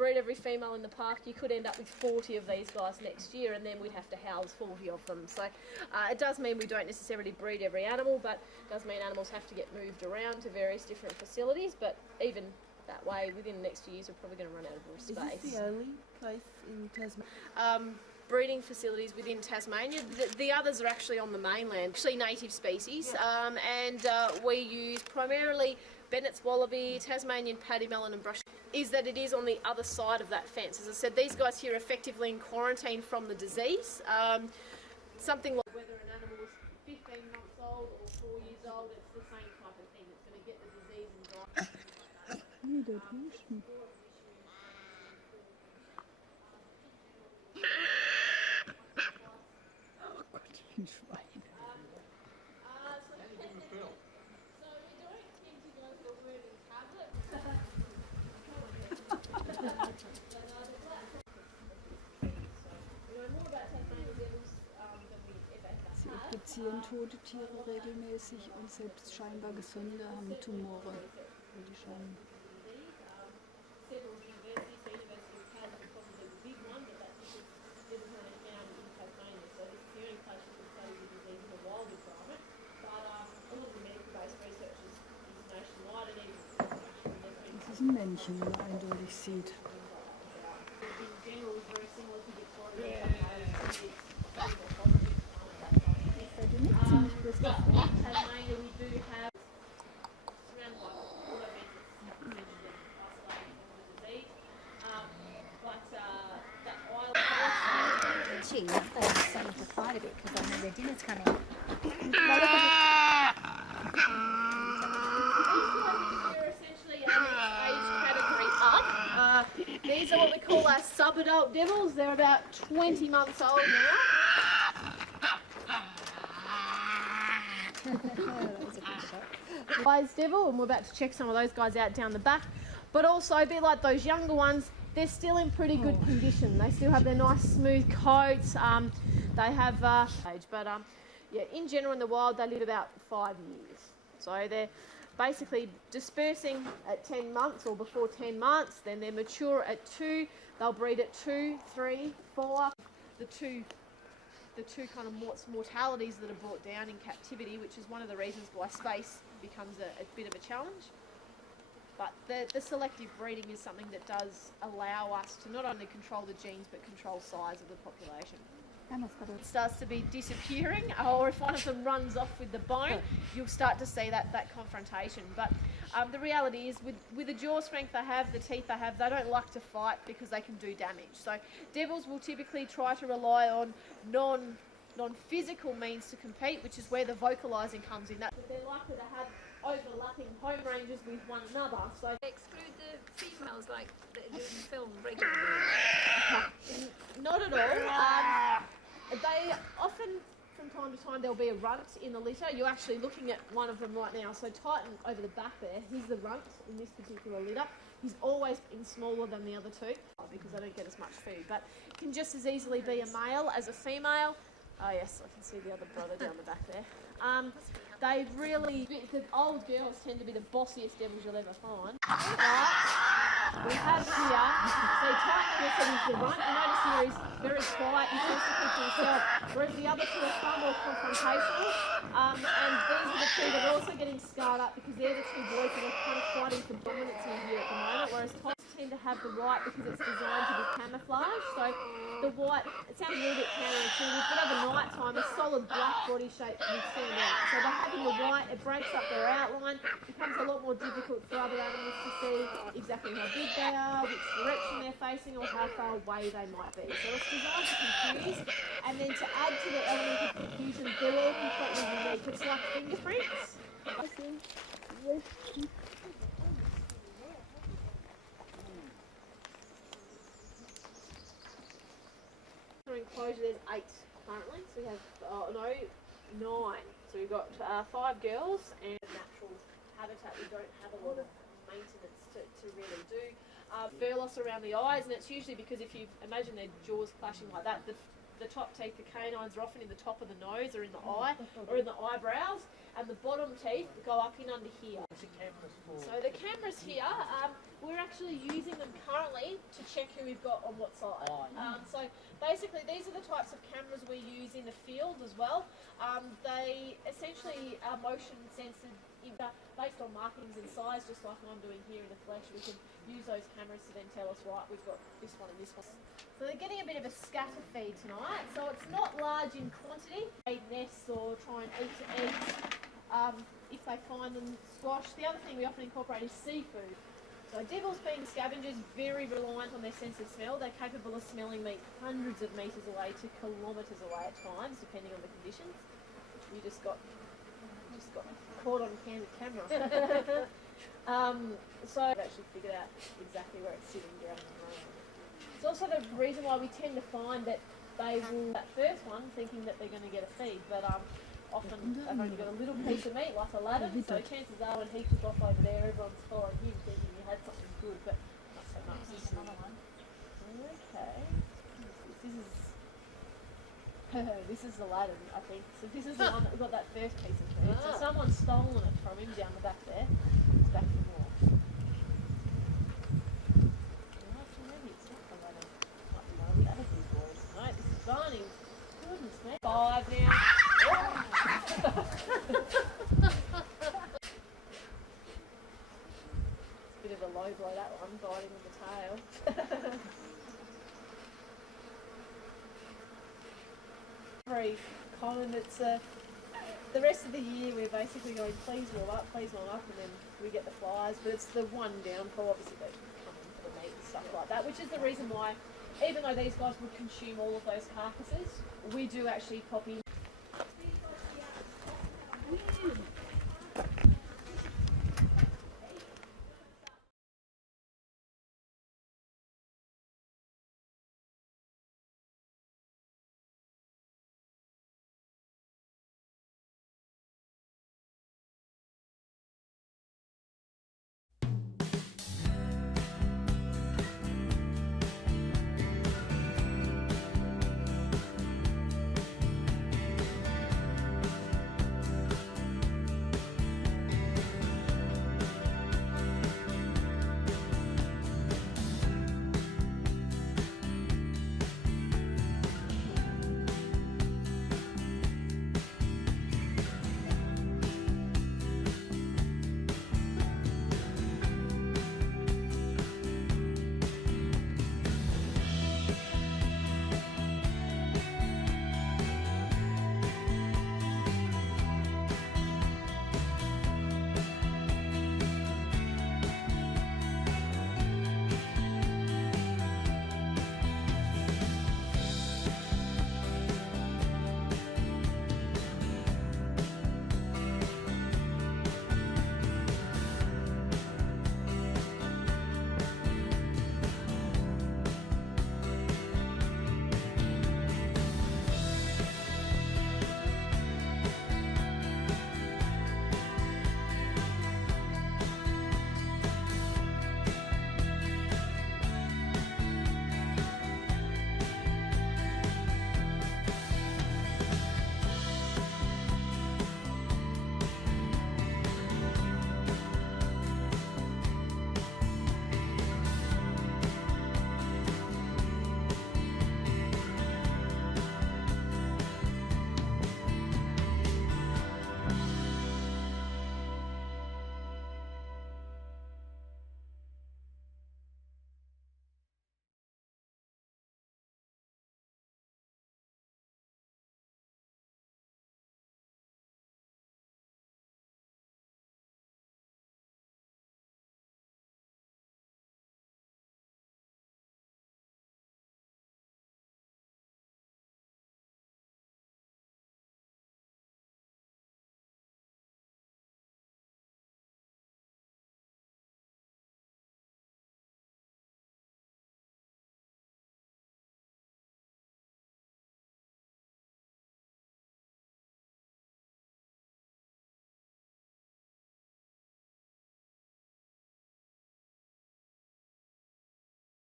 breed every female in the park, you could end up with 40 of these guys next year, and then we'd have to house 40 of them. So it does mean we don't necessarily breed every animal, but it does mean animals have to get moved around to various different facilities. But even that way, within the next few years, we're probably going to run out of space. Is this the only place in Tasmania? Breeding facilities within Tasmania. The others are actually on the mainland, actually native species, and we use primarily Bennett's wallaby, Tasmanian paddy melon and brush. Is that it is on the other side of that fence. As I said, these guys here are effectively in quarantine from the disease. Something like whether an animal is 15 months old or 4 years old, it's the same type of thing. It's going to get the disease and die. Oh Gott, ein Schwein. So we don't tend to go for moving tablets. Sie obduzieren tote Tiere regelmäßig und selbst scheinbar gesunde haben Tumore. Die scheinen. Das ist ein Männchen, wie man eindeutig sieht. Gee, they're starting to fight a bit because I know their dinner's coming. They're essentially an age category up. These are what we call our sub-adult devils. They're about 20 months old now. That was a good shot. Wise devil, and we're about to check some of those guys out down the back. But also, a bit like those younger ones, they're still in pretty good condition. They still have their nice smooth coats. They have age, but yeah, in general in the wild they live about 5 years. So they're basically dispersing at 10 months or before 10 months. Then they're mature at 2. They'll breed at 2, 3, 4. The two kind of mortalities that are brought down in captivity, which is one of the reasons why space becomes a bit of a challenge. But the selective breeding is something that does allow us to not only control the genes but control size of the population. It starts to be disappearing, or if one of them runs off with the bone, you'll start to see that confrontation. But the reality is, with the jaw strength they have, the teeth they have, they don't like to fight because they can do damage. So devils will typically try to rely on non-physical means to compete, which is where the vocalising comes in. But they're likely to have overlapping home ranges with one another. So They exclude the females like they do in film regularly. not at all. They often, from time to time, there'll be a runt in the litter. You're actually looking at one of them right now. So Titan over the back there, he's the runt in this particular litter. He's always been smaller than the other two because they don't get as much food. But it can just as easily be a male as a female. Oh yes, I can see the other brother down the back there. They really, the old girls tend to be the bossiest devils you'll ever find. But we have here, so Titan, I said, is the runt. You notice here he's very quiet, he tends to keep to himself, whereas the other two are far more confrontational. And these are the two that are also getting scarred up because they're the two boys that are kind of fighting for dominance in here at the moment, whereas Titans tend to have the white because it's designed to be camouflage. So the white, it sounds a little bit counterintuitive, but over night time, a solid black body shape will stand out. So by having the white, it breaks up their outline, becomes a lot more difficult for other animals to see exactly how big they are, which direction they're facing, or how far away they might be. So it's designed to confuse, and then to add to the element of confusion, they're all completely unique. It's like fingerprints. Enclosure, there's 8 currently, so we have 9. So we've got 5 girls and natural habitat. We don't have a lot of maintenance to really do. Fur loss around the eyes, and it's usually because if you imagine their jaws clashing like that, the top teeth, the canines, are often in the top of the nose or in the eye or in the eyebrows, and the bottom teeth go up in under here. What's the cameras for? So the cameras here, we're actually using them currently to check who we've got on what side. Oh, yeah. So basically these are the types of cameras we use in the field as well. They essentially are motion censored based on markings and size, just like I'm doing here in the flesh. We can use those cameras to then tell us, right, we've got this one and this one. So they're getting a bit of a scatter feed tonight, so it's not large in quantity. They nest or try and eat eggs if they find them squash. The other thing we often incorporate is seafood. So devils, being scavengers, very reliant on their sense of smell. They're capable of smelling meat hundreds of metres away to kilometres away at times, depending on the conditions. You just got caught on candid camera. So I've actually figured out exactly where it's sitting down in the room. It's also the reason why we tend to find that they will, that first one, thinking that they're going to get a feed, but often they've only got a little piece of meat, like Aladdin, so chances are when he took off over there, everyone's following him thinking he had something good, but not so much. Here's another one. Okay. This is Aladdin, I think. So this is the one that got that first piece of food. So someone's stolen it from him down the back there. It's back for more. No, so maybe it's not Aladdin. Might be one of the other big boys. No, this is Barney. Goodness me. 5 now. It's a bit of a low blow, that one, biting on the tail. Very common. It's the rest of the year we're basically going, please warm up, and then we get the flies. But it's the one downfall, obviously, they come in for the meat and stuff like that, which is the reason why, even though these guys would consume all of those carcasses, we do actually pop in.